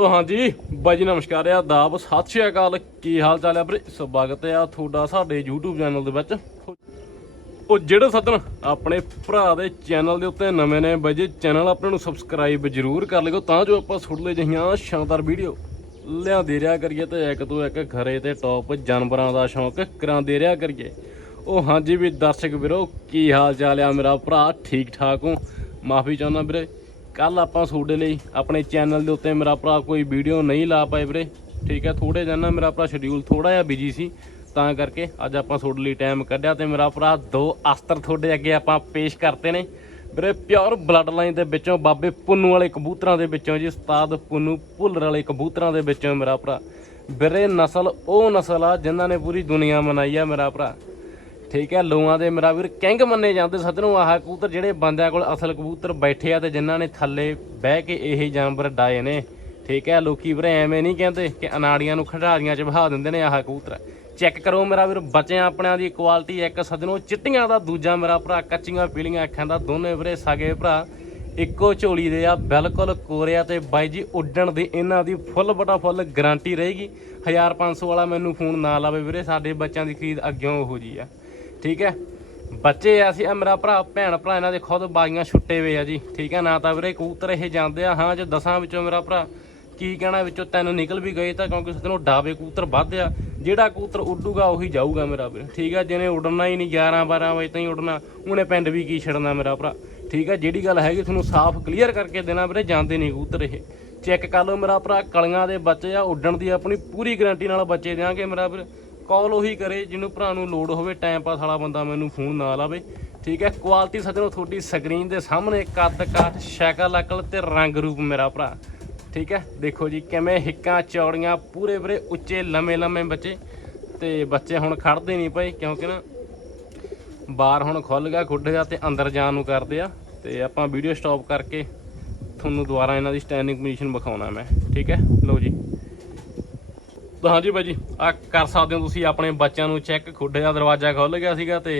ਤੋ ਹਾਂਜੀ, ਬਾਈ ਜੀ ਨਮਸਕਾਰ ਆ, ਆਦਾਬ, ਸਤਿ ਸ਼੍ਰੀ ਅਕਾਲ। ਕੀ ਹਾਲ ਚਾਲ ਆ ਵੀਰੇ? ਸਵਾਗਤ ਆ ਤੁਹਾਡਾ ਸਾਡੇ YouTube ਚੈਨਲ ਦੇ ਵਿੱਚ। ਉਹ ਜਿਹੜੇ ਸੱਜਣ ਆਪਣੇ ਭਰਾ ਦੇ ਚੈਨਲ ਦੇ ਉੱਤੇ ਨਵੇਂ ਨੇ, ਬਾਈ ਜੀ, ਚੈਨਲ ਆਪਣੇ ਨੂੰ ਸਬਸਕ੍ਰਾਈਬ ਜ਼ਰੂਰ ਕਰ ਲਿਓ, ਤਾਂ ਜੋ ਆਪਾਂ ਸੁਣ ਸੁਣਲੇ ਜਹੀਆਂ ਸ਼ਾਨਦਾਰ ਵੀਡੀਓ ਲਿਆਂਦੇ ਰਿਹਾ ਕਰੀਏ ਤੇ ਇੱਕ ਤੋਂ ਇੱਕ ਖਰੇ ਤੇ ਟੌਪ ਜਾਨਵਰਾਂ ਦਾ ਸ਼ੌਂਕ ਕਰਾਉਂਦੇ ਰਿਹਾ ਕਰੀਏ। ਉਹ ਹਾਂਜੀ ਵੀ ਦਰਸ਼ਕ ਵੀਰੋ, ਕੀ ਹਾਲ ਚਾਲ ਆ ਮੇਰਾ ਭਰਾ? ਠੀਕ ਠਾਕ ਹੋ? ਮਾਫੀ ਚਾਹੁੰਦਾ ਵੀਰੇ। ਕੱਲ ਆਪਾਂ ਤੁਹਾਡੇ ਲਈ ਆਪਣੇ ਚੈਨਲ ਦੇ ਉੱਤੇ ਮੇਰਾ ਭਰਾ ਕੋਈ ਵੀਡੀਓ ਨਹੀਂ ਲਾ ਪਾਏ ਵੀਰੇ। ਠੀਕ ਹੈ ਥੋੜੇ ਜਿਹਾ ਮੇਰਾ ਭਰਾ ਸ਼ਡਿਊਲ ਥੋੜਾ ਜਿਹਾ ਬਿਜ਼ੀ ਸੀ, ਤਾਂ ਕਰਕੇ ਅੱਜ ਆਪਾਂ ਤੁਹਾਡੇ ਲਈ ਟਾਈਮ ਕੱਢਿਆ ਤੇ ਮੇਰਾ ਭਰਾ ਦੋ ਅਸਤਰ ਤੁਹਾਡੇ ਅੱਗੇ ਆਪਾਂ ਪੇਸ਼ ਕਰਤੇ ਨੇ। ਵੀਰੇ ਪਿਓਰ ਬਲੱਡ ਲਾਈਨ ਦੇ ਵਿੱਚੋਂ ਬਾਬੇ ਪੁੰਨੂ ਵਾਲੇ ਕਬੂਤਰਾਂ ਦੇ ਵਿੱਚੋਂ ਜੀ, ਉਸਤਾਦ ਪੁੰਨੂ ਭੁੱਲਰ ਵਾਲੇ ਕਬੂਤਰਾਂ ਦੇ ਵਿੱਚੋਂ ਮੇਰਾ ਭਰਾ। ਵੀਰੇ, ਨਸਲ ਉਹ ਨਸਲ ਆ ਜਿਨ੍ਹਾਂ ਨੇ ਪੂਰੀ ਦੁਨੀਆ ਮਨਾਈ ਆ ਮੇਰਾ ਭਰਾ। ਠੀਕ ਹੈ, ਲੋਆਂ ਦੇ ਮੇਰਾ ਵੀਰ ਕਿੰਗ ਮੰਨੇ ਜਾਂਦੇ ਸੱਜਣੋਂ। ਆਹ ਕਬੂਤਰ ਜਿਹੜੇ ਬੰਦਿਆਂ ਕੋਲ ਅਸਲ ਕਬੂਤਰ ਬੈਠੇ ਆ ਤੇ ਜਿਨ੍ਹਾਂ ਨੇ ਥੱਲੇ ਬਹਿ ਕੇ ਇਹ ਜਾਨਵਰ ਡਾਏ ਨੇ। ਠੀਕ ਹੈ, ਲੋਕੀ ਵੀਰੇ ਐਵੇਂ ਨਹੀਂ ਕਹਿੰਦੇ ਕਿ ਅਨਾੜੀਆਂ ਨੂੰ ਖਿਡਾਰੀਆਂ 'ਚ ਬਹਾ ਦਿੰਦੇ ਨੇ ਆਹ ਕਬੂਤਰ। ਚੈੱਕ ਕਰੋ ਮੇਰਾ ਵੀਰ, ਬੱਚਿਆਂ ਆਪਣਿਆਂ ਦੀ ਕੁਆਲਿਟੀ ਇੱਕ ਸੱਜਣੋਂ, ਚਿੱਟੀਆਂ ਦਾ ਦੂਜਾ ਮੇਰਾ ਭਰਾ, ਕੱਚੀਆਂ ਪੀਲੀਆਂ ਅੱਖਾਂ ਦਾ ਦੋਨੇ ਵੀਰੇ ਸਾਗੇ ਭਰਾ। ਇੱਕੋ ਝੋਲੀ ਦੇ ਆ, ਬਿਲਕੁਲ ਕੋਰਿਆ ਤੇ ਬਾਈ ਜੀ ਉੱਡਣ ਦੀ ਇਹਨਾਂ ਦੀ ਫੁੱਲ ਬਟਾ ਫੁੱਲ ਗਾਰੰਟੀ ਰਹੇਗੀ 1500 ਵਾਲਾ ਮੈਨੂੰ ਫੋਨ ਨਾ ਲਾਵੇ ਵੀਰੇ, ਸਾਡੇ ਬੱਚਿਆਂ ਦੀ ਖਰੀਦ ਅੱਗਿਓਂ ਉਹੋ ਜੀ ਆ। ਠੀਕ ਹੈ? ਬੱਚੇ ਆ ਸੀ ਆ ਮੇਰਾ ਭਰਾ, ਭੈਣ ਭਰਾ, ਇਹਨਾਂ ਦੇ ਖੁਦ ਬਾਈਆਂ ਛੁੱਟੇ ਹੋਏ ਆ ਜੀ। ਠੀਕ ਹੈ ਨਾ ਤਾਂ ਵੀਰੇ, ਕਬੂਤਰ ਇਹ ਜਾਂਦੇ ਆ, ਹਾਂ ਜੇ ਦਸਾਂ ਵਿੱਚੋਂ ਮੇਰਾ ਭਰਾ, ਕੀ ਕਹਿਣਾ ਵਿੱਚੋਂ ਤਿੰਨ ਨਿਕਲ ਵੀ ਗਏ ਤਾਂ ਕਿਉਂਕਿ ਤੈਨੂੰ ਡਾਵੇ ਕਬੂਤਰ ਵੱਧ ਆ। ਜਿਹੜਾ ਕਬੂਤਰ ਉੱਡੂਗਾ ਉਹੀ ਜਾਊਗਾ ਮੇਰਾ ਵੀਰ। ਠੀਕ ਆ ਜਿਹਨੇ ਉੱਡਣਾ ਹੀ ਨਹੀਂ 11 12 ਵਜੇ ਤਾਈਂ ਉੱਡਣਾ, ਉਹਨੇ ਪਿੰਡ ਵੀ ਕੀ ਛੱਡਣਾ ਮੇਰਾ ਭਰਾ। ਠੀਕ ਹੈ, ਜਿਹੜੀ ਗੱਲ ਹੈਗੀ ਤੁਹਾਨੂੰ ਸਾਫ਼ ਕਲੀਅਰ ਕਰਕੇ ਦੇਣਾ ਵੀਰੇ, ਜਾਂਦੇ ਨਹੀਂ ਕਬੂਤਰ ਇਹ। ਚੈੱਕ ਕਰ ਲਓ ਮੇਰਾ ਭਰਾ, ਕਲੀਆਂ ਦੇ ਬੱਚੇ ਆ, ਉੱਡਣ ਦੀ ਆਪਣੀ ਪੂਰੀ ਗਾਰੰਟੀ ਨਾਲ ਬੱਚੇ ਦਿਆਂਗੇ ਮੇਰਾ ਵੀਰੇ। ਕਾਲ ਉਹੀ ਕਰੇ, ਜਿਹਨੂੰ ਭਰਾ ਨੂੰ ਲੋੜ ਹੋਵੇ ਟਾਈਮ ਪਾਸ ਵਾਲਾ ਬੰਦਾ ਮੈਨੂੰ ਫੋਨ ਨਾ ਲਾਵੇ। ਠੀਕ ਹੈ? ਕੁਆਲਿਟੀ ਸੱਜਣੋ, ਤੁਹਾਡੀ ਸਕਰੀਨ ਦੇ ਸਾਹਮਣੇ ਕੱਦ ਕਾਠ, ਸ਼ਕਲ, ਅਕਲ ਤੇ ਰੰਗ ਰੂਪ ਮੇਰਾ ਭਰਾ। ਠੀਕ ਹੈ? ਦੇਖੋ ਜੀ, ਕਿਵੇਂ ਹਿੱਕਾਂ, ਚੌੜੀਆਂ, ਪੂਰੇ ਪੂਰੇ ਉੱਚੇ, ਲੰਮੇ ਲੰਮੇ ਬੱਚੇ। ਤੇ ਬੱਚੇ ਹੁਣ ਖੜਦੇ ਨਹੀਂ ਪਏ ਕਿਉਂਕਿ ਨਾ ਬਾਹਰ ਹੁਣ ਖੁੱਲ ਗਿਆ ਖੁੱਡੇ ਦਾ ਤੇ ਅੰਦਰ ਜਾਣ ਨੂੰ ਕਰਦੇ ਆ। ਤੇ ਆਪਾਂ ਵੀਡੀਓ ਸਟਾਪ ਕਰਕੇ ਤੁਹਾਨੂੰ ਦੁਬਾਰਾ ਇਹਨਾਂ ਦੀ ਸਟੈਂਡਿੰਗ ਪੋਜੀਸ਼ਨ ਵਿਖਾਉਣਾ ਮੈਂ। ਠੀਕ ਹੈ? ਲਓ ਜੀ। ਹਾਂਜੀ ਬਾਈ ਜੀ ਆ ਕਰ ਸਕਦੇ ਹੋ ਤੁਸੀਂ ਆਪਣੇ ਬੱਚਿਆਂ ਨੂੰ ਚੈੱਕ ਖੁੱਡੇ ਦਾ ਦਰਵਾਜ਼ਾ ਖੁੱਲ ਗਿਆ ਸੀਗਾ ਤੇ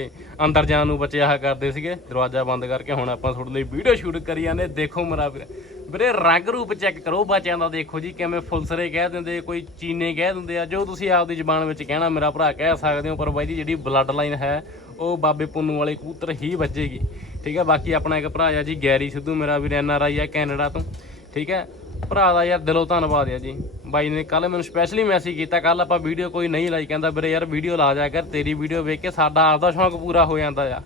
ਅੰਦਰ ਜਾਣ ਨੂੰ ਬੱਚੇ ਆਹ ਕਰਦੇ ਸੀਗੇ। ਦਰਵਾਜ਼ਾ ਬੰਦ ਕਰਕੇ ਹੁਣ ਆਪਾਂ ਤੁਹਾਡੇ ਲਈ ਵੀਡੀਓ ਸ਼ੂਟ ਕਰੀ ਜਾਂਦੇ, ਦੇਖੋ ਮੇਰਾ ਵੀਰ। ਵੀਰੇ, ਰੰਗ ਰੂਪ ਚੈੱਕ ਕਰੋ ਬੱਚਿਆਂ ਦਾ, ਦੇਖੋ ਜੀ ਕਿਵੇਂ ਫੁਲਸਰੇ ਕਹਿ ਦਿੰਦੇ, ਕੋਈ ਚੀਨੇ ਕਹਿ ਦਿੰਦੇ ਆ, ਜੋ ਤੁਸੀਂ ਆਪਦੀ ਜ਼ੁਬਾਨ ਵਿੱਚ ਕਹਿਣਾ, ਮੇਰਾ ਭਰਾ ਕਹਿ ਸਕਦੇ ਹੋ, ਪਰ ਬਾਈ ਜੀ ਜਿਹੜੀ ਬਲੱਡ ਲਾਈਨ ਹੈ, ਉਹ ਬਾਬੇ ਪੁੰਨੂ ਵਾਲੇ ਕਬੂਤਰ ਹੀ ਵੱਜੇਗੀ। ਠੀਕ ਹੈ, ਬਾਕੀ ਆਪਣਾ ਇੱਕ ਭਰਾ ਆ ਜੀ, ਗੈਰੀ ਸਿੱਧੂ, ਮੇਰਾ ਵੀਰ ਐਨ ਆਰ ਆਈ ਆ ਕੈਨੇਡਾ ਤੋਂ। ਠੀਕ ਹੈ ਭਰਾ ਦਾ ਯਾਰ ਦਿਲੋਂ ਧੰਨਵਾਦ ਆ ਜੀ। ਬਾਈ ਨੇ ਕੱਲ ਮੈਨੂੰ ਸਪੈਸ਼ਲੀ ਮੈਸੇਜ ਕੀਤਾ ਕੱਲ ਆਪਾਂ ਵੀਡੀਓ ਕੋਈ ਨਹੀਂ ਲਾਈ, ਕਹਿੰਦਾ ਵੀਰੇ ਯਾਰ ਵੀਡੀਓ ਲਾ ਜਾ ਕਰ, ਤੇਰੀ ਵੀਡੀਓ ਵੇਖ ਕੇ ਸਾਡਾ ਆਪਦਾ ਸ਼ੌਂਕ ਪੂਰਾ ਹੋ ਜਾਂਦਾ ਆ।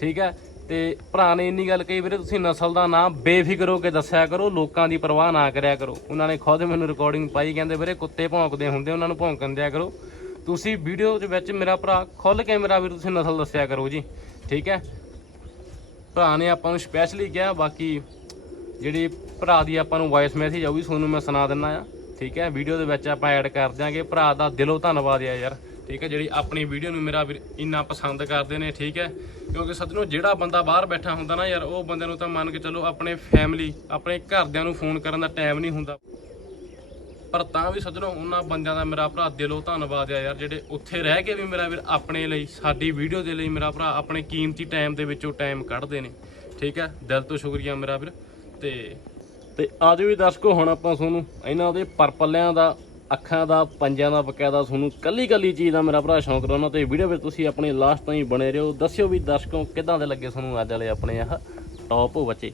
ਠੀਕ ਹੈ ਤੇ ਭਰਾ ਨੇ ਇੰਨੀ ਗੱਲ ਕਹੀ, ਵੀਰੇ ਤੁਸੀਂ ਨਸਲ ਦਾ ਨਾਮ ਬੇਫਿਕਰ ਹੋ ਕੇ ਦੱਸਿਆ ਕਰੋ, ਲੋਕਾਂ ਦੀ ਪਰਵਾਹ ਨਾ ਕਰਿਆ ਕਰੋ। ਉਹਨਾਂ ਨੇ ਖੁਦ ਮੈਨੂੰ ਰਿਕਾਰਡਿੰਗ ਪਾਈ, ਕਹਿੰਦੇ ਵੀਰੇ ਕੁੱਤੇ ਭੌਂਕਦੇ ਹੁੰਦੇ, ਉਹਨਾਂ ਨੂੰ ਭੌਂਕਣ ਦਿਆ ਕਰੋ। ਤੁਸੀਂ ਵੀਡੀਓ ਦੇ ਵਿੱਚ ਮੇਰਾ ਭਰਾ ਖੁੱਲ ਕੇ ਮੇਰਾ ਵੀ ਤੁਸੀਂ ਨਸਲ ਦੱਸਿਆ ਕਰੋ ਜੀ। ਠੀਕ ਹੈ ਭਰਾ ਨੇ ਆਪਾਂ ਨੂੰ ਸਪੈਸ਼ਲੀ ਕਿਹਾ, ਬਾਕੀ ਜਿਹੜੀ ਭਰਾ ਦੀ ਆਪਾਂ ਨੂੰ ਵਾਇਸ ਮੈਸੇਜ ਆਊਗੀ, ਤੁਹਾਨੂੰ ਮੈਂ ਸੁਣਾ ਦਿੰਨਾ ਆ, ਠੀਕ ਹੈ? ਵੀਡੀਓ ਦੇ ਵਿੱਚ ਆਪਾਂ ਐਡ ਕਰ ਦਿਆਂਗੇ। ਭਰਾ ਦਾ ਦਿਲੋਂ ਧੰਨਵਾਦ ਆ ਯਾਰ, ਠੀਕ ਹੈ? ਜਿਹੜੀ ਆਪਣੀ ਵੀਡੀਓ ਨੂੰ ਮੇਰਾ ਵੀਰ ਇੰਨਾ ਪਸੰਦ ਕਰਦੇ ਨੇ, ਠੀਕ ਹੈ? ਕਿਉਂਕਿ ਸੱਜਣੋ ਜਿਹੜਾ ਬੰਦਾ ਬਾਹਰ ਬੈਠਾ ਹੁੰਦਾ ਨਾ ਯਾਰ, ਉਹ ਬੰਦੇ ਨੂੰ ਤਾਂ ਮੰਨ ਕੇ ਚੱਲੋ ਆਪਣੇ ਫੈਮਿਲੀ ਆਪਣੇ ਘਰਦਿਆਂ ਨੂੰ ਫੋਨ ਕਰਨ ਦਾ ਟਾਈਮ ਨਹੀਂ ਹੁੰਦਾ। ਪਰ ਤਾਂ ਵੀ ਸੱਜਣੋ ਉਹਨਾਂ ਬੰਦਿਆਂ ਦਾ ਮੇਰਾ ਭਰਾ ਦਿਲੋਂ ਧੰਨਵਾਦ ਆ ਯਾਰ, ਜਿਹੜੇ ਉੱਥੇ ਰਹਿ ਕੇ ਵੀ ਮੇਰਾ ਵੀਰ ਆਪਣੇ ਲਈ, ਸਾਡੀ ਵੀਡੀਓ ਦੇ ਲਈ ਮੇਰਾ ਭਰਾ ਆਪਣੇ ਕੀਮਤੀ ਟਾਈਮ ਦੇ ਵਿੱਚੋਂ ਟਾਈਮ ਕੱਢਦੇ ਨੇ, ਠੀਕ ਹੈ? ਦਿਲ ਤੋਂ ਸ਼ੁਕਰੀਆ ਮੇਰਾ ਵੀਰ। ਤੇ ਤੇ ਅੱਜ ਵੀ ਦਰਸ਼ਕੋ, ਹੁਣ ਆਪਾਂ ਤੁਹਾਨੂੰ ਇਹਨਾਂ ਦੇ ਪਰਪੱਲਿਆਂ ਦਾ, ਅੱਖਾਂ ਦਾ ਪੰਜਾਂ ਦਾ, ਬਕਾਇਦਾ ਤੁਹਾਨੂੰ ਕੱਲੀ ਕੱਲੀ ਚੀਜ਼ ਦਾ ਮੇਰਾ ਭਰਾ ਸ਼ੌਂਕ ਰਹਿਣਾ ਤੇ ਵੀਡੀਓ ਵਿੱਚ ਤੁਸੀਂ ਆਪਣੇ ਲਾਸਟ ਤਾਈਂ ਬਣੇ ਰਹੋ। ਦੱਸਿਓ ਵੀ ਦਰਸ਼ਕੋ, ਕਿਦਾਂ ਦੇ ਲੱਗੇ ਤੁਹਾਨੂੰ ਅੱਜ ਵਾਲੇ ਆਪਣੇ ਆਹ ਟੌਪ ਬੱਚੇ।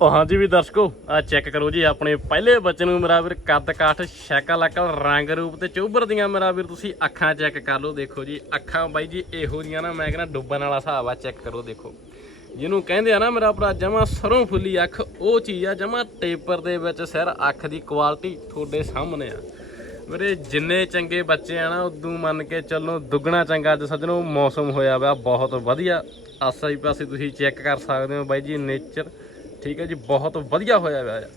ਉਹ ਹਾਂਜੀ ਵੀ ਦਰਸ਼ਕੋ, ਆ ਚੈੱਕ ਕਰੋ ਜੀ, ਆਪਣੇ ਪਹਿਲੇ ਬੱਚੇ ਨੂੰ ਮੇਰਾ ਵੀਰ ਕੱਦ ਕਾਠ ਸ਼ਕਲ ਅਕਲ ਰੰਗ ਰੂਪ ਤੇ ਚੋਬਰ ਦੀਆਂ ਮੇਰਾ ਵੀਰ ਤੁਸੀਂ ਅੱਖਾਂ ਚੈੱਕ ਕਰ ਲਓ, ਦੇਖੋ ਜੀ, ਅੱਖਾਂ ਬਾਈ ਜੀ, ਇਹੋ ਜੀਆਂ ਨਾ, ਮੈਂ ਕਹਿੰਦਾ ਡੁੱਬਣ ਵਾਲਾ ਹਿਸਾਬ ਆ ਚੈੱਕ ਕਰੋ, ਦੇਖੋ। ਜਿਹਨੂੰ ਕਹਿੰਦੇ ਆ ਨਾ ਮੇਰਾ ਭਰਾ, ਜਮਾ ਸਰੋਂ ਫੁੱਲੀ ਅੱਖ, ਉਹ ਚੀਜ਼ ਆ, ਜਮਾ ਟੇਪਰ ਦੇ ਵਿੱਚ ਸਿਰ, ਅੱਖ ਦੀ ਕੁਆਲਿਟੀ ਤੁਹਾਡੇ ਸਾਹਮਣੇ ਆ। ਮੇਰੇ ਜਿੰਨੇ ਚੰਗੇ ਬੱਚੇ ਆ ਨਾ, ਉਦੋਂ ਮੰਨ ਕੇ ਚੱਲੋ, ਦੁੱਗਣਾ ਚੰਗਾ ਅੱਜ ਸੱਜਣੋ, ਮੌਸਮ ਹੋਇਆ ਵਾ, ਬਹੁਤ ਵਧੀਆ। ਆਸੇ ਪਾਸੇ ਤੁਸੀਂ ਚੈੱਕ ਕਰ ਸਕਦੇ ਹੋ ਬਾਈ ਜੀ ਨੇਚਰ ਠੀਕ ਹੈ ਜੀ, ਬਹੁਤ ਵਧੀਆ ਹੋਇਆ ਹੋਇਆ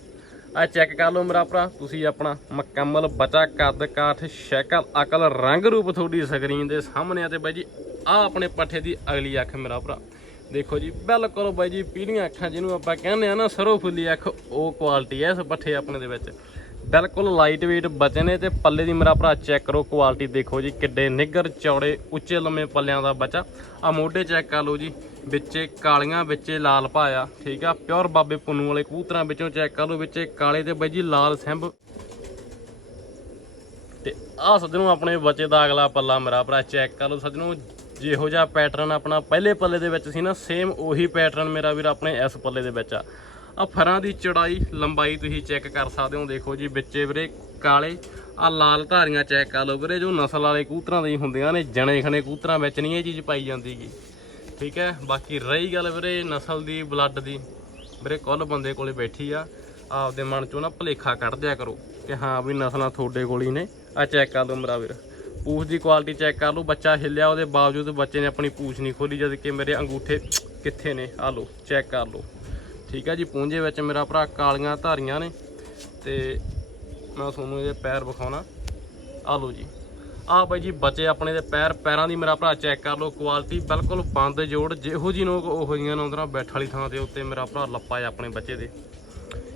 ਆ ਚੈੱਕ ਕਰ ਲਓ ਮੇਰਾ ਭਰਾ, ਤੁਸੀਂ ਆਪਣਾ ਮੁਕੰਮਲ ਬਚਾ ਕੱਦ ਕਾਠ ਸ਼ਕਲ ਅਕਲ ਰੰਗ ਰੂਪ ਤੁਹਾਡੀ ਸਕਰੀਨ ਦੇ ਸਾਹਮਣੇ ਆ ਤੇ ਬਾਈ ਜੀ ਆ ਆਪਣੇ ਪੱਠੇ ਦੀ ਅਗਲੀ ਅੱਖ ਮੇਰਾ ਭਰਾ। ਦੇਖੋ ਜੀ, ਬਿਲਕੁਲ ਬਾਈ ਜੀ, ਪੀਲੀਆਂ ਅੱਖਾਂ ਜਿਹਨੂੰ ਆਪਾਂ ਕਹਿੰਦੇ ਆ ਨਾ ਸਰੋਫੁੱਲੀ ਅੱਖ, ਉਹ ਕੁਆਲਿਟੀ ਹੈ ਇਸ ਪੱਠੇ ਆਪਣੇ ਦੇ ਵਿੱਚ। ਬਿਲਕੁਲ ਲਾਈਟ weight ਬਚੇ ਨੇ ਤੇ ਪੱਲੇ ਦੀ ਮੇਰਾ ਭਰਾ ਚੈੱਕ ਕਰੋ ਕੁਆਲਿਟੀ ਦੇਖੋ ਜੀ ਕਿੱਡੇ ਨਿੱਗਰ ਚੌੜੇ, ਉੱਚੇ, ਲੰਮੇ ਪੱਲਿਆਂ ਦਾ ਬੱਚਾ। ਆ ਮੋਢੇ ਚੈੱਕ ਕਰ ਲਓ ਜੀ, ਵਿੱਚੇ ਕਾਲੀਆਂ, ਵਿੱਚੇ ਲਾਲ ਪਾਇਆ ਠੀਕ ਆ? ਪਿਓਰ ਬਾਬੇ ਪੁੰਨੂ ਵਾਲੇ ਕਬੂਤਰਾਂ ਵਿੱਚੋਂ ਚੈੱਕ ਕਰ ਲਓ, ਵਿੱਚੇ ਕਾਲੇ ਤੇ ਬਾਈ ਜੀ ਲਾਲ ਸਿੰਭ ਤੇ ਆਹ ਸੱਜਣੋ ਆਪਣੇ ਬੱਚੇ ਦਾ ਅਗਲਾ ਪੱਲਾ ਮੇਰਾ ਭਰਾ ਚੈੱਕ ਕਰ ਲਓ ਸੱਜਣੋ। ਜਿਹੋ ਜਿਹਾ ਪੈਟਰਨ ਆਪਣਾ ਪਹਿਲੇ ਪੱਲੇ ਦੇ ਵਿੱਚ ਸੀ ਨਾ ਸੇਮ ਉਹੀ ਪੈਟਰਨ ਮੇਰਾ ਵੀਰ ਆਪਣੇ ਇਸ ਪੱਲੇ ਦੇ ਵਿੱਚ ਆ। ਆ ਫਰਾਂ ਦੀ ਚੜਾਈ ਲੰਬਾਈ ਤੁਸੀਂ ਚੈੱਕ ਕਰ ਸਕਦੇ ਹੋ, ਦੇਖੋ ਜੀ ਵਿੱਚੇ ਵੀਰੇ ਕਾਲੇ, ਆ ਲਾਲ ਧਾਰੀਆਂ ਚੈੱਕ ਕਰ ਲਓ ਵੀਰੇ, ਜੋ ਨਸਲ ਵਾਲੇ ਕੂਤਰਾਂ ਦੇ ਹੀ ਹੁੰਦੀਆਂ ਨੇ, ਜਣੇ ਖਣੇ ਕੂਤਰਾਂ ਵਿੱਚ ਨਹੀਂ ਇਹ ਚੀਜ਼ ਪਾਈ ਜਾਂਦੀ ਗੀ। ਠੀਕ ਹੈ, ਬਾਕੀ ਰਹੀ ਗੱਲ ਵੀਰੇ ਨਸਲ ਦੀ ਬਲੱਡ ਦੀ, ਵੀਰੇ ਕੁੱਲ ਬੰਦੇ ਕੋਲੇ ਬੈਠੀ ਆ, ਆਪਦੇ ਮਨ ਚੋਂ ਨਾ ਭਲੇਖਾ ਕੱਢ ਦਿਆ ਕਰੋ ਕਿ ਹਾਂ ਵੀ ਨਸਲਾਂ ਤੁਹਾਡੇ ਕੋਲ ਹੀ ਨੇ, ਆ ਚੈੱਕ ਕਰ ਲਓ ਮੇਰਾ ਵੀਰ। ਪੂਛ ਦੀ ਕੁਆਲਿਟੀ ਚੈੱਕ ਕਰ ਲਓ, ਬੱਚਾ ਹਿੱਲਿਆ ਉਹਦੇ ਬਾਵਜੂਦ ਬੱਚੇ ਨੇ ਆਪਣੀ ਪੂਛ ਨਹੀਂ ਖੋਲੀ, ਜਦ ਕਿ ਮੇਰੇ ਅੰਗੂਠੇ ਕਿੱਥੇ ਨੇ, ਆ ਲਓ, ਚੈੱਕ ਕਰ ਲਓ। ਠੀਕ ਹੈ ਜੀ ਪੂੰਝੇ ਵਿੱਚ ਮੇਰਾ ਭਰਾ ਕਾਲੀਆਂ ਧਾਰੀਆਂ ਨੇ ਤੇ ਮੈਂ ਤੁਹਾਨੂੰ ਇਹਦੇ ਪੈਰ ਵਿਖਾਉਣਾ। ਆ ਲਓ ਜੀ। ਆ ਬਾਈ ਜੀ, ਬੱਚੇ ਆਪਣੇ ਦੇ ਪੈਰ, ਪੈਰਾਂ ਦੀ ਮੇਰਾ ਭਰਾ ਚੈੱਕ ਕਰ ਲਓ ਕੁਆਲਿਟੀ ਬਿਲਕੁਲ ਬੰਦ ਜੋੜ, ਜਿਹੋ ਜੀ ਨੋਕ ਉਹੋ ਜੀਆਂ ਨੌਂਦਰਾਂ ਬੈਠ ਵਾਲੀ ਥਾਂ ਦੇ ਉੱਤੇ ਮੇਰਾ ਭਰਾ ਲੱਪਾ ਹੈ ਆਪਣੇ ਬੱਚੇ ਦੇ।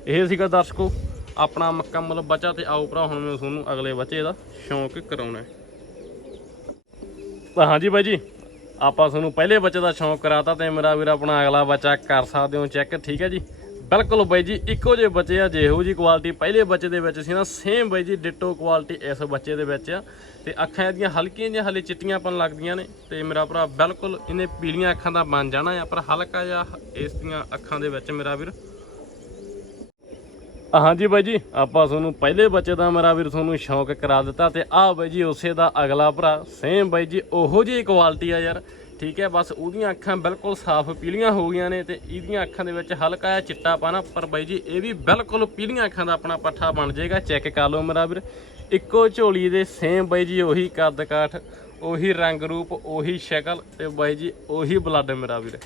ਇਹ ਸੀਗਾ ਦਰਸ਼ਕੋ, ਆਪਣਾ ਮੁਕੰਮਲ ਬੱਚਾ ਤੇ ਆਓ ਭਰਾ, ਹੁਣ ਮੈਂ ਤੁਹਾਨੂੰ ਅਗਲੇ ਬੱਚੇ ਦਾ ਸ਼ੌਂਕ ਕਰਾਉਣਾ ਹੈ। ਹਾਂਜੀ ਬਾਈ ਜੀ ਆਪਾਂ ਤੁਹਾਨੂੰ ਪਹਿਲੇ ਬੱਚੇ ਦਾ ਸ਼ੌਂਕ ਕਰਾਤਾ ਤੇ ਮੇਰਾ ਵੀਰ ਆਪਣਾ ਅਗਲਾ ਬੱਚਾ ਕਰ ਸਕਦੇ ਹੋ ਚੈੱਕ, ਠੀਕ ਹੈ ਜੀ? ਬਿਲਕੁਲ ਬਾਈ ਜੀ, ਇੱਕੋ ਜਿਹੇ ਬੱਚੇ ਆ, ਜਿਹੋ ਜੀ ਕੁਆਲਿਟੀ ਪਹਿਲੇ ਬੱਚੇ ਦੇ ਵਿੱਚ ਸੀ ਨਾ ਸੇਮ ਬਾਈ ਜੀ ਡਿਟੋ ਕੁਆਲਿਟੀ ਇਸ ਬੱਚੇ ਦੇ ਵਿੱਚ ਆ। ਤੇ ਅੱਖਾਂ ਇਹਦੀਆਂ ਹਲਕੀਆਂ ਜਿਹੀਆਂ, ਹਲੇ ਚਿੱਟੀਆਂ ਪਨ ਲੱਗਦੀਆਂ ਨੇ ਤੇ ਮੇਰਾ ਭਰਾ ਬਿਲਕੁਲ ਇਹਨੇ ਪੀਲੀਆਂ ਅੱਖਾਂ ਦਾ ਬਣ ਜਾਣਾ ਆ, ਪਰ ਹਲਕਾ ਜਿਹਾ ਇਸ ਦੀਆਂ ਅੱਖਾਂ ਦੇ ਵਿੱਚ ਮੇਰਾ ਵੀਰ ਹਾਂਜੀ ਬਾਈ ਜੀ, ਆਪਾਂ ਤੁਹਾਨੂੰ ਪਹਿਲੇ ਬੱਚੇ ਦਾ ਮੇਰਾ ਵੀਰ ਤੁਹਾਨੂੰ ਸ਼ੌਂਕ ਕਰਾ ਦਿੱਤਾ ਤੇ ਆਹ ਬਾਈ ਜੀ ਉਸੇ ਦਾ ਅਗਲਾ ਭਰਾ ਸੇਮ ਬਾਈ ਜੀ, ਉਹੋ ਜਿਹੀ ਕੁਆਲਿਟੀ ਆ ਯਾਰ। ਠੀਕ ਹੈ, ਬਸ ਉਹਦੀਆਂ ਅੱਖਾਂ ਬਿਲਕੁਲ ਸਾਫ਼ ਪੀਲੀਆਂ ਹੋ ਗਈਆਂ ਨੇ ਤੇ ਇਹਦੀਆਂ ਅੱਖਾਂ ਦੇ ਵਿੱਚ ਹਲਕਾ ਜਿਹਾ ਚਿੱਟਾ ਪਾਣਾ ਪਰ ਬਾਈ ਜੀ, ਇਹ ਵੀ ਬਿਲਕੁਲ ਪੀਲੀਆਂ ਅੱਖਾਂ ਦਾ ਆਪਣਾ ਪੱਠਾ ਬਣ ਜਾਏਗਾ ਚੈੱਕ ਕਰ ਲਓ ਮੇਰਾ ਵੀਰ। ਇੱਕੋ ਝੋਲੀ ਦੇ ਸੇਮ ਬਾਈ ਜੀ, ਉਹੀ ਕੱਦ ਕਾਠ, ਉਹੀ ਰੰਗ ਰੂਪ, ਉਹੀ ਸ਼ਕਲ ਤੇ ਬਾਈ ਜੀ, ਉਹੀ ਬਲੱਡ ਮੇਰਾ ਵੀਰ।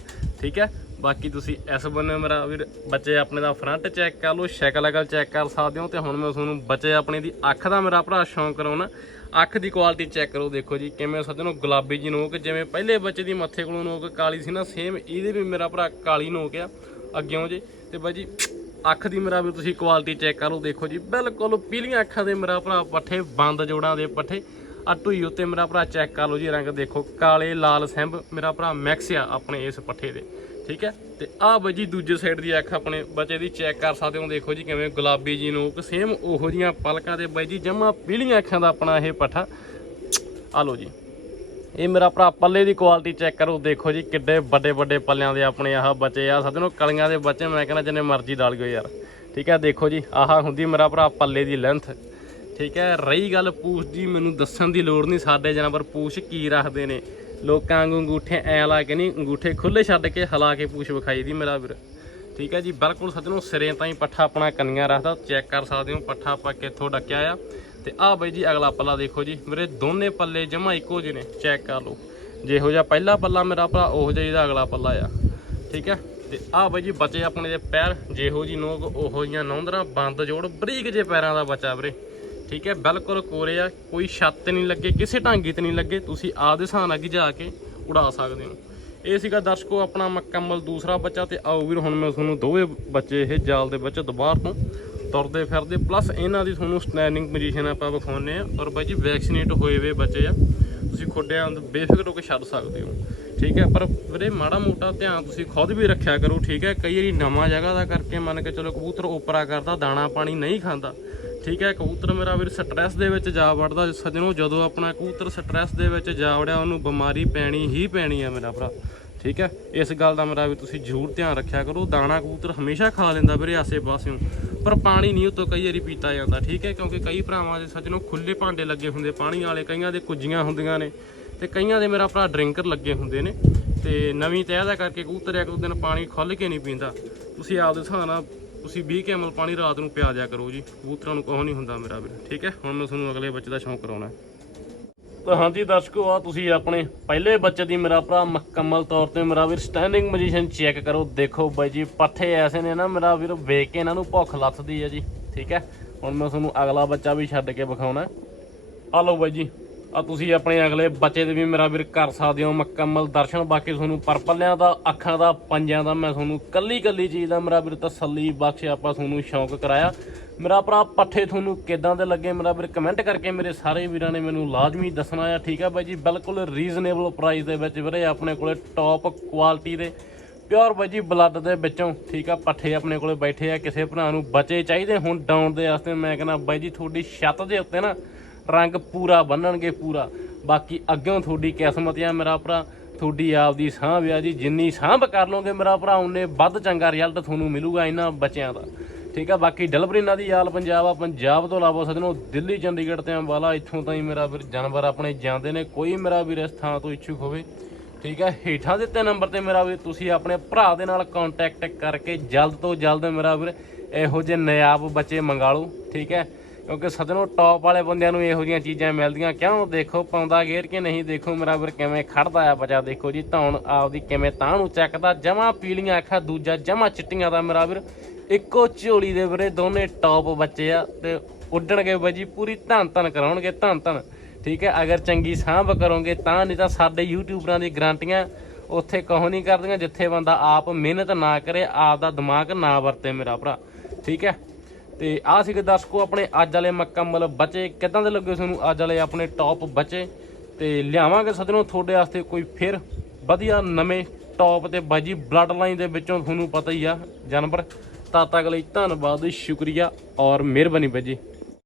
ਠੀਕ ਹੈ ਬਾਕੀ ਤੁਸੀਂ ਇਸ ਬੰਨੇ ਮੇਰਾ ਵੀਰ ਬੱਚੇ ਆਪਣੇ ਦਾ ਫਰੰਟ ਚੈੱਕ ਕਰ ਲਓ ਸ਼ਕਲ ਅਕਲ ਚੈੱਕ ਕਰ ਸਕਦੇ ਹੋ ਤੇ ਹੁਣ ਮੈਂ ਤੁਹਾਨੂੰ ਬੱਚੇ ਆਪਣੇ ਦੀ ਅੱਖ ਦਾ ਮੇਰਾ ਭਰਾ ਸ਼ੌਂਕ ਕਰਾਉਣਾ। ਅੱਖ ਦੀ ਕੁਆਲਿਟੀ ਚੈੱਕ ਕਰੋ, ਦੇਖੋ ਜੀ ਕਿਵੇਂ ਸੱਜਣੋ ਗੁਲਾਬੀ ਜੀ ਨੋਕ, ਜਿਵੇਂ ਪਹਿਲੇ ਬੱਚੇ ਦੀ ਮੱਥੇ ਕੋਲੋਂ ਨੋਕ ਕਾਲੀ ਸੀ ਨਾ ਸੇਮ ਇਹਦੇ ਵੀ ਮੇਰਾ ਭਰਾ ਕਾਲੀ ਨੋਕ ਆ, ਅੱਗਿਓਂ ਜੇ। ਤੇ ਬਾਈ ਜੀ, ਅੱਖ ਦੀ ਮੇਰਾ ਵੀ ਤੁਸੀਂ ਕੁਆਲਿਟੀ ਚੈੱਕ ਕਰੋ ਦੇਖੋ ਜੀ, ਬਿਲਕੁਲ ਪੀਲੀਆਂ ਅੱਖਾਂ ਦੇ ਮੇਰਾ ਭਰਾ ਪੱਠੇ, ਬੰਦ ਜੋੜਾਂ ਦੇ ਪੱਠੇ ਆ ਟੂਈ ਉੱਤੇ ਮੇਰਾ ਭਰਾ ਚੈੱਕ ਕਰ ਲਓ ਜੀ, ਰੰਗ ਦੇਖੋ ਕਾਲੇ ਲਾਲ ਸਿੰਭ ਮੇਰਾ ਭਰਾ ਮੈਕਸ ਆ ਆਪਣੇ ਇਸ ਪੱਠੇ ਦੇ। ਠੀਕ ਹੈ? ਤੇ ਆਹ ਬਾਈ ਜੀ ਦੂਜੇ ਸਾਈਡ ਦੀ ਅੱਖ ਆਪਣੇ ਬੱਚੇ ਦੀ ਚੈੱਕ ਕਰ ਸਕਦੇ ਹੋ। ਦੇਖੋ ਜੀ ਕਿਵੇਂ ਗੁਲਾਬੀ ਜੀ ਨੋਕ ਸੇਮ ਉਹੋ ਜੀਆਂ ਪਲਕਾਂ 'ਤੇ ਬਾਈ ਜੀ ਜਮਾ ਪੀਲੀਆਂ ਅੱਖਾਂ ਦਾ ਆਪਣਾ ਇਹ ਪੱਠਾ। ਆ ਲਓ ਜੀ। ਇਹ ਮੇਰਾ ਭਰਾ ਪੱਲੇ ਦੀ ਕੁਆਲਿਟੀ ਚੈੱਕ ਕਰੋ। ਦੇਖੋ ਜੀ ਕਿੱਡੇ ਵੱਡੇ ਵੱਡੇ ਪੱਲਿਆਂ ਦੇ ਆਪਣੇ ਆਹ ਬੱਚੇ ਆ। ਸੱਜਣੋ, ਕਲੀਆਂ ਦੇ ਬੱਚੇ, ਮੈਂ ਕਹਿੰਦਾ ਜਿੰਨੇ ਮਰਜ਼ੀ ਡਾਲ ਗਏ ਯਾਰ। ਠੀਕ ਹੈ? ਦੇਖੋ ਜੀ, ਆਹ ਹੁੰਦੀ ਮੇਰਾ ਭਰਾ ਪੱਲੇ ਦੀ ਲੈਂਥ ਠੀਕ ਹੈ? ਰਹੀ ਗੱਲ ਪੂਛ ਦੀ, ਮੈਨੂੰ ਦੱਸਣ ਦੀ ਲੋੜ ਨਹੀਂ। ਸਾਡੇ ਜਾਨਵਰ ਪੂਛ ਕੀ ਰੱਖਦੇ ਨੇ? ਲੋਕਾਂ ਵਾਂਗੂ ਅੰਗੂਠੇ ਐ ਲਾ ਕੇ ਨਹੀਂ, ਅੰਗੂਠੇ ਖੁੱਲੇ ਛੱਡ ਕੇ ਹਿਲਾ ਕੇ ਪੂਛ ਵਿਖਾਈ ਦੀ ਮੇਰਾ ਵੀਰ। ਠੀਕ ਹੈ ਜੀ, ਬਿਲਕੁਲ ਸੱਜਣੋ, ਸਿਰੇ ਤਾਂ ਹੀ ਪੱਠਾ ਆਪਣਾ ਕੰਨੀਆਂ ਰੱਖਦਾ, ਚੈੱਕ ਕਰ ਸਕਦੇ ਹੋ, ਪੱਠਾ ਆਪਾਂ ਕਿੱਥੋਂ ਡੱਕਿਆ ਆ। ਤੇ ਆਹ ਬਾਈ ਜੀ, ਅਗਲਾ ਪੱਲਾ ਦੇਖੋ ਜੀ। ਮੇਰੇ ਦੋਨੇ ਪੱਲੇ ਜਮਾ ਇੱਕੋ ਜਿਹੇ ਨੇ, ਚੈੱਕ ਕਰ ਲਓ। ਜਿਹੋ ਜਿਹਾ ਪਹਿਲਾ ਪੱਲਾ ਮੇਰਾ ਭਰਾ, ਉਹੋ ਜਿਹਾ ਇਹਦਾ ਅਗਲਾ ਪੱਲਾ ਆ। ਠੀਕ ਹੈ, ਤੇ ਆਹ ਬਾਈ ਜੀ, ਬਚੇ ਆਪਣੇ ਦੇ ਪੈਰ, ਜਿਹੋ ਜੀ ਨੋਕ, ਉਹੋ ਜੀਆਂ ਨੌਂਦਰਾਂ, ਬੰਦ ਜੋੜ, ਬਰੀਕ ਜੇ ਪੈਰਾਂ ਦਾ ਬਚਾ ਵੀਰੇ। ਠੀਕ ਹੈ, ਬਿਲਕੁਲ ਕੋਰੇ ਆ, ਕੋਈ ਛੱਤ ਨਹੀਂ ਲੱਗੇ, ਕਿਸੇ ਢਾਂਗੀ ਤੇ ਨਹੀਂ ਲੱਗੇ, ਤੁਸੀਂ ਆਪਦੇ ਹਿਸਾਬ ਨਾਲ ਅੱਗੇ ਜਾ ਕੇ ਉਡਾ ਸਕਦੇ ਹੋ। ਇਹ ਸੀਗਾ ਦਰਸ਼ਕੋ ਆਪਣਾ ਮੁਕੰਮਲ ਦੂਸਰਾ ਬੱਚਾ ਤੇ ਆਓ ਵੀਰ, ਹੁਣ ਮੈਂ ਤੁਹਾਨੂੰ ਦੋਵੇਂ ਬੱਚੇ, ਇਹ ਜਾਲ ਦੇ ਵਿੱਚ ਦੁਬਾਰ ਤੋਂ ਤੁਰਦੇ ਫਿਰਦੇ ਪਲੱਸ ਇਹਨਾਂ ਦੀ ਤੁਹਾਨੂੰ ਸਟੈਂਡਿੰਗ ਪੋਜੀਸ਼ਨ ਆਪਾਂ ਵਿਖਾਉਨੇ ਆ ਔਰ ਬਾਈ ਜੀ ਵੈਕਸੀਨੇਟ ਹੋਏ ਹੋਏ ਬੱਚੇ ਆ, ਤੁਸੀਂ ਖੁੱਡਿਆਂ ਅੰਦਰ ਬੇਫਿਕਰ ਹੋ ਕੇ ਛੱਡ ਸਕਦੇ ਹੋ। ਠੀਕ ਹੈ, ਪਰ ਵੀਰੇ ਮਾੜਾ ਮੋਟਾ ਧਿਆਨ ਤੁਸੀਂ ਖੁਦ ਵੀ ਰੱਖਿਆ ਕਰੋ, ਠੀਕ ਹੈ, ਕਈ ਵਾਰੀ ਨਵਾਂ ਜਗ੍ਹਾ ਦਾ ਕਰਕੇ ਮੰਨ ਕੇ ਚਲੋ ਕਬੂਤਰ ਓਪਰਾ ਕਰਦਾ, ਦਾਣਾ ਪਾਣੀ ਨਹੀਂ ਖਾਂਦਾ ਠੀਕ ਹੈ, ਕਬੂਤਰ ਮੇਰਾ ਵੀਰ ਸਟ੍ਰੈਸ ਦੇ ਵਿੱਚ ਜਾ ਵੜਦਾ ਸੱਜਣੋ, ਜਦੋਂ ਆਪਣਾ ਕਬੂਤਰ ਸਟ੍ਰੈਸ ਦੇ ਵਿੱਚ ਜਾ ਵੜਿਆ, ਉਹਨੂੰ ਬਿਮਾਰੀ ਪੈਣੀ ਹੀ ਪੈਣੀ ਆ ਮੇਰਾ ਭਰਾ। ਠੀਕ ਹੈ, ਇਸ ਗੱਲ ਦਾ ਮੇਰਾ ਵੀ ਤੁਸੀਂ ਜ਼ਰੂਰ ਧਿਆਨ ਰੱਖਿਆ ਕਰੋ। ਦਾਣਾ ਕਬੂਤਰ ਹਮੇਸ਼ਾ ਖਾ ਲੈਂਦਾ ਵੀਰੇ ਆਸੇ ਪਾਸਿਓਂ ਪਰ ਪਾਣੀ ਨਹੀਂ ਉਤੋਂ ਕਈ ਵਾਰੀ ਪੀਤਾ ਜਾਂਦਾ, ਠੀਕ ਹੈ, ਕਿਉਂਕਿ ਕਈ ਭਰਾਵਾਂ ਦੇ ਸੱਜਣੋ ਖੁੱਲੇ ਭਾਂਡੇ ਲੱਗੇ ਹੁੰਦੇ, ਪਾਣੀ ਵਾਲੇ ਕਈਆਂ ਦੇ ਕੁੱਜੀਆਂ ਹੁੰਦੀਆਂ ਨੇ, ਤੇ ਕਈਆਂ ਦੇ ਮੇਰਾ ਭਰਾ ਡਰਿੰਕਰ ਲੱਗੇ ਹੁੰਦੇ ਨੇ, ਤੇ ਨਵੀਂ ਤਹਿ ਦਾ ਕਰਕੇ ਕਬੂਤਰ ਇੱਕ ਦੋ ਦਿਨ ਪਾਣੀ ਖੁੱਲ ਕੇ ਨਹੀਂ ਪੀਂਦਾ। ਤੁਸੀਂ ਆਪਦੇ ਹਿਸਾਬ ਨਾਲ ਤੁਸੀਂ 20 ਕੈਮਲ ਪਾਣੀ ਰਾਤ ਨੂੰ ਪਿਆ ਦਿਆ ਕਰੋ ਜੀ। ਕਬੂਤਰਾਂ ਨੂੰ ਕੁਛ ਨਹੀਂ ਹੁੰਦਾ ਮੇਰਾ ਵੀਰ, ਠੀਕ ਹੈ? ਹੁਣ ਮੈਂ ਤੁਹਾਨੂੰ ਅਗਲੇ ਬੱਚੇ ਦਾ ਸ਼ੌਂਕ ਕਰਾਉਣਾ ਤਾਂ ਹਾਂਜੀ ਦਰਸ਼ਕੋ ਆ ਤੁਸੀਂ ਆਪਣੇ ਪਹਿਲੇ ਬੱਚੇ ਦੀ ਮੇਰਾ ਭਰਾ ਮੁਕੰਮਲ ਤੌਰ ਤੇ ਮੇਰਾ ਵੀਰ ਸਟੈਂਡਿੰਗ ਪੋਜੀਸ਼ਨ ਚੈੱਕ ਕਰੋ। ਦੇਖੋ ਬਾਈ ਜੀ, ਪੱਠੇ ਐਸੇ ਨੇ ਨਾ ਮੇਰਾ ਵੀਰ, ਵੇਖ ਕੇ ਇਹਨਾਂ ਨੂੰ ਭੁੱਖ ਲੱਥਦੀ ਹੈ ਜੀ, ਠੀਕ ਹੈ? ਹੁਣ ਮੈਂ ਤੁਹਾਨੂੰ ਅਗਲਾ ਬੱਚਾ ਵੀ ਛੱਡ ਕੇ ਵਿਖਾਉਣਾ ਆ ਲਓ ਬਾਈ ਜੀ ਆ ਤੁਸੀਂ ਆਪਣੇ ਅਗਲੇ ਬੱਚੇ ਦੇ ਵੀ ਮੇਰਾ ਵੀਰ ਕਰ ਸਕਦੇ ਹੋ ਮੁਕੰਮਲ ਦਰਸ਼ਨ। ਬਾਕੀ ਤੁਹਾਨੂੰ ਪਰਪਲਿਆਂ ਦਾ, ਅੱਖਾਂ ਦਾ ਪੰਜਾਂ ਦਾ ਮੈਂ ਤੁਹਾਨੂੰ ਕੱਲੀ ਕੱਲੀ ਚੀਜ਼ ਦਾ ਮੇਰਾ ਵੀਰ ਤਸੱਲੀ ਬਖਸ਼ ਆਪਾਂ ਤੁਹਾਨੂੰ ਸ਼ੌਂਕ ਕਰਾਇਆ। ਮੇਰਾ ਭਰਾ ਪੱਠੇ ਤੁਹਾਨੂੰ ਕਿਦਾਂ ਦੇ ਲੱਗੇ ਮੇਰਾ ਵੀਰ ਕਮੈਂਟ ਕਰਕੇ ਮੇਰੇ ਸਾਰੇ ਵੀਰਾਂ ਨੇ ਮੈਨੂੰ ਲਾਜ਼ਮੀ ਦੱਸਣਾ ਆ, ਠੀਕ ਆ ਬਾਈ ਜੀ? ਬਿਲਕੁਲ ਰੀਜ਼ਨੇਬਲ ਪ੍ਰਾਈਸ ਦੇ ਵਿੱਚ ਵੀਰੇ ਆਪਣੇ ਕੋਲੇ ਟੌਪ ਕੁਆਲਿਟੀ ਦੇ ਪਿਓਰ ਬਾਈ ਜੀ ਬਲੱਡ ਦੇ ਵਿੱਚੋਂ, ਠੀਕ ਆ? ਪੱਠੇ ਆਪਣੇ ਕੋਲੇ ਬੈਠੇ ਆ, ਕਿਸੇ ਭਰਾ ਨੂੰ ਬਚੇ ਚਾਹੀਦੇ, ਹੁਣ ਡਾਊਨ ਦੇ ਵਾਸਤੇ ਮੈਂ ਕਹਿੰਦਾ ਬਾਈ ਜੀ, ਤੁਹਾਡੀ ਛੱਤ ਦੇ ਉੱਤੇ ਨਾ ਰੰਗ ਪੂਰਾ ਬੰਨਣਗੇ ਪੂਰਾ। ਬਾਕੀ ਅੱਗੋਂ ਤੁਹਾਡੀ ਕਿਸਮਤ ਆ ਮੇਰਾ ਭਰਾ, ਤੁਹਾਡੀ ਆਪਦੀ ਸਾਂਭ ਆ ਜੀ। ਜਿੰਨੀ ਸਾਂਭ ਕਰ ਲਓਗੇ ਮੇਰਾ ਭਰਾ, ਉਨੇ ਵੱਧ ਚੰਗਾ ਰਿਜ਼ਲਟ ਤੁਹਾਨੂੰ ਮਿਲੂਗਾ ਇਹਨਾਂ ਬੱਚਿਆਂ ਦਾ। ਠੀਕ ਆ, ਬਾਕੀ ਡਿਲੀਵਰੀ ਇਹਨਾਂ ਦੀ ਆਲ ਪੰਜਾਬ ਆ, ਪੰਜਾਬ ਤੋਂ ਇਲਾਵਾ ਸਜਣੋ ਦਿੱਲੀ, ਚੰਡੀਗੜ੍ਹ ਤੇ ਅੰਬਾਲਾ, ਇੱਥੋਂ ਤਾਂ ਹੀ ਮੇਰਾ ਵੀਰ ਜਾਨਵਰ ਆਪਣੇ ਜਾਂਦੇ ਨੇ। ਕੋਈ ਮੇਰਾ ਵੀਰ ਇਸ ਥਾਂ ਤੋਂ ਇੱਛੁਕ ਹੋਵੇ। ਠੀਕ ਹੈ ਹੇਠਾਂ ਦਿੱਤੇ ਨੰਬਰ ਤੇ ਮੇਰਾ ਵੀਰ, ਤੁਸੀਂ ਆਪਣੇ ਭਰਾ ਦੇ ਨਾਲ ਕੰਟੈਕਟ ਕਰਕੇ ਜਲਦ ਤੋਂ ਜਲਦ ਮੇਰਾ ਵੀਰ, ਇਹੋ ਜਿਹੇ ਨਿਆਬ ਬੱਚੇ ਮੰਗਾ ਲਓ। ਠੀਕ ਹੈ ਕਿਉਂਕਿ ਸਦਨੋਂ ਟੌਪ ਵਾਲੇ ਬੰਦਿਆਂ ਨੂੰ ਇਹੋ ਜਿਹੀਆਂ ਚੀਜ਼ਾਂ ਮਿਲਦੀਆਂ। ਕਿਉਂ? ਦੇਖੋ, ਪਾਉਂਦਾ ਗੇਰ ਕੇ ਨਹੀਂ, ਦੇਖੋ ਮੇਰਾ ਵੀਰ ਕਿਵੇਂ ਖੜਦਾ ਆ ਬੱਚਾ। ਦੇਖੋ ਜੀ, ਧੌਣ ਆਪਦੀ ਕਿਵੇਂ ਤਾਂ ਨੂੰ ਚੱਕਦਾ। ਜਮਾ ਪੀਲੀਆਂ ਅੱਖਾਂ, ਦੂਜਾ ਜਮਾ ਚਿੱਟੀਆਂ ਦਾ ਮੇਰਾ ਵੀਰ ਇੱਕੋ ਝੋਲੀ ਦੇ ਵੀਰੇ ਦੋਨੇ ਟੌਪ ਬੱਚੇ ਆ ਤੇ ਉੱਡਣਗੇ ਬਾਜੀ, ਪੂਰੀ ਧੰਨ ਧੰਨ ਕਰਾਉਣਗੇ, ਧੰਨ ਧੰਨ। ਠੀਕ ਹੈ, ਅਗਰ ਚੰਗੀ ਸਾਂਭ ਕਰੋਗੇ ਤਾਂ ਨਹੀਂ ਤਾਂ ਸਾਡੇ ਯੂਟਿਊਬਰਾਂ ਦੀ ਗਰੰਟੀਆਂ ਉੱਥੇ ਕਹੋ ਨਹੀਂ ਕਰਦੀਆਂ, ਜਿੱਥੇ ਬੰਦਾ ਆਪ ਮਿਹਨਤ ਨਾ ਕਰੇ ਆਪ ਦਾ ਦਿਮਾਗ ਨਾ ਵਰਤੇ ਮੇਰਾ ਭਰਾ। ਠੀਕ ਹੈ ਤੇ ਆਹ ਸੀਗੇ ਦਰਸ਼ਕੋ ਆਪਣੇ ਅੱਜ ਵਾਲੇ ਮੁਕੰਮਲ ਬਚੇ। ਕਿਦਾਂ ਦੇ ਲੱਗੇ ਤੁਹਾਨੂੰ ਅੱਜ ਵਾਲੇ ਆਪਣੇ ਟੌਪ ਬਚੇ? ਤੇ ਲਿਆਵਾਂਗੇ ਸੱਜਣੋ ਤੁਹਾਡੇ ਵਾਸਤੇ ਕੋਈ ਫਿਰ ਵਧੀਆ ਨਵੇਂ ਟੌਪ ਤੇ ਬਾਜੀ ਬਲੱਡ ਲਾਈਨ ਦੇ ਵਿੱਚੋਂ ਤੁਹਾਨੂੰ ਪਤਾ ਹੀ ਆ ਜਾਨਵਰ। ਤਦ ਤੱਕ ਲਈ ਧੰਨਵਾਦ, ਸ਼ੁਕਰੀਆ ਔਰ ਮਿਹਰਬਾਨੀ ਬਾਜੀ